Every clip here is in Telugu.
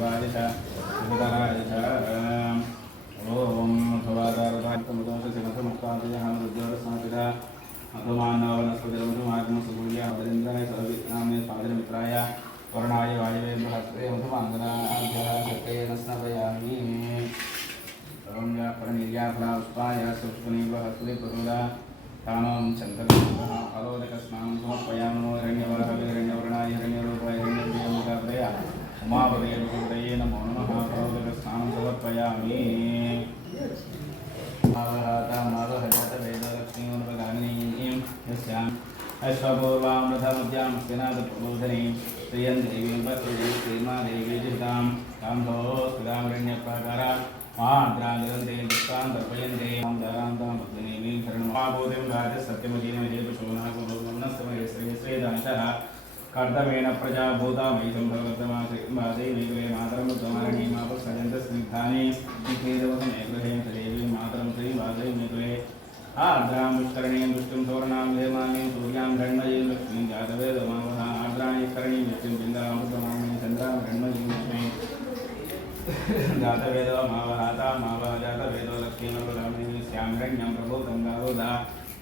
శివాయ ఓం భవాదారధాకమదోష శివసముక్తాదయహానురుద్యోరసాపిద అధమానావనస్పతిరమధుమాగ్మసుభూయావరింద్రాయ సర్వవిజ్ఞానే పాదమిత్రాయ వరుణాయ వాయువే బృహస్పే మధుమాంగనాభ్యస్నపయామి సర్వం వ్యాపర నిర్యాఫలా పుష్పాయ సుష్పని బృహస్పతి పురుడా కామం చంద్రమా अश्वपूर्वामृतमुद्यामस्तिनाथप्रबोधनीं श्रियं देवीं पत्रीं श्रीमादेवीजितां तां भोस्तिरामरण्यप्राकारा माद्राङ्गरन्तें पुष्पां तर्पयन्ते मां दारां तां भक्तिनीवीं शरणमाबोधिं राजसत्यमजीनमजे पुशोनागुरुर्नस्तमये श्रेयश्रेदांशः కర్తమేణ ప్రజాభూతమైతం భగవద్మాదే నైవే మాతరం త్వమరణి మాప సజంత స్నిగ్ధాని నిఖేదవసం ఏకృహేం సదేవి మాతరం శ్రీ వాదే నికులే ఆర్ద్రాం పుష్కరణీం పుష్టిం సోరణాం హేమాని సూర్యాం గణ్మయే లక్ష్మీం జాతవేదమావహ ఆర్ద్రాణి కరణీం లక్ష్మీం బిందామృతమాణి చంద్రాం గణ్మయే లక్ష్మీ జాతవేదో మావహాత మావహ జాతవేదో లక్ష్మీమృతామి శ్యాం గణ్యం ప్రభో గంగారోదా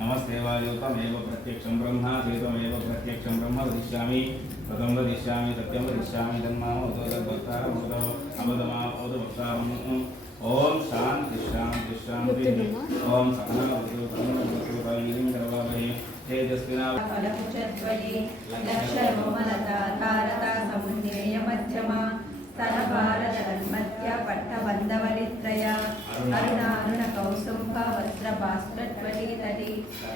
नमस्तेवायोतमेव प्रत्यक्षं ब्रह्म प्रत्यक्षं ब्रह्म, वदिष्यामि तदं वदिष्यामि, सत्यं वदिष्यामि तन्मामोदभक्तामोदभक्ताम् ॐ शान्ति शान्ति शान्ति। ॐ सहनावतु तेजस्विना।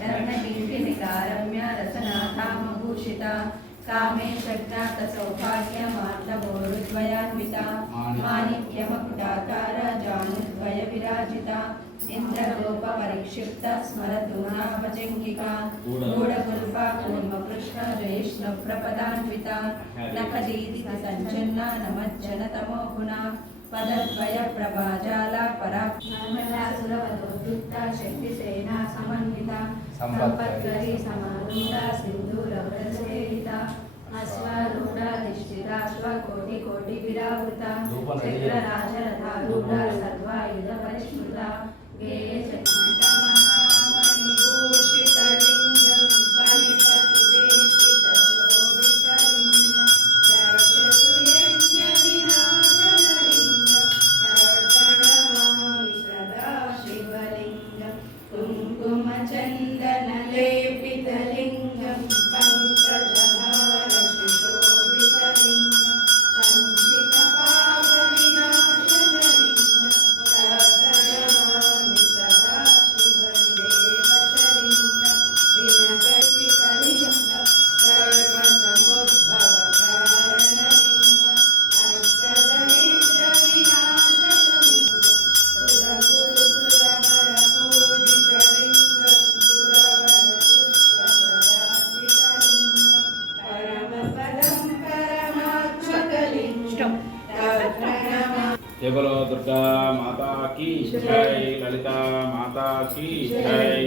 रत्नकिङ्किणिका रम्या रसनाथामभूषिता माणिक्यमकुटाकार जानुद्वयविराजिता इन्द्रलोपपरिक्षिप्त स्मरधूनाभजङ्गिका गूढगुल्पा कूर्मकृष्ण जयिष्णुप्रपदान्विता नखदीदिति सञ्चन्ना नमज्जनतमो पदद्वयप्रभाजाला पराक्रामला सुरवधू పరాసురవదోద్యుక్త శక్తి సేనా సమన్విత సంపత్కరి సమారూఢ సింధూరవ్రసేవిత అశ్వారూఢాధిష్ఠితాశ్వ కోటి కోటి విరావృత చక్రరాజరథారూఢ సర్వాయుధ चंदन బలో దుర్గా మాతా కీ జై లలితా మాతా కీ జై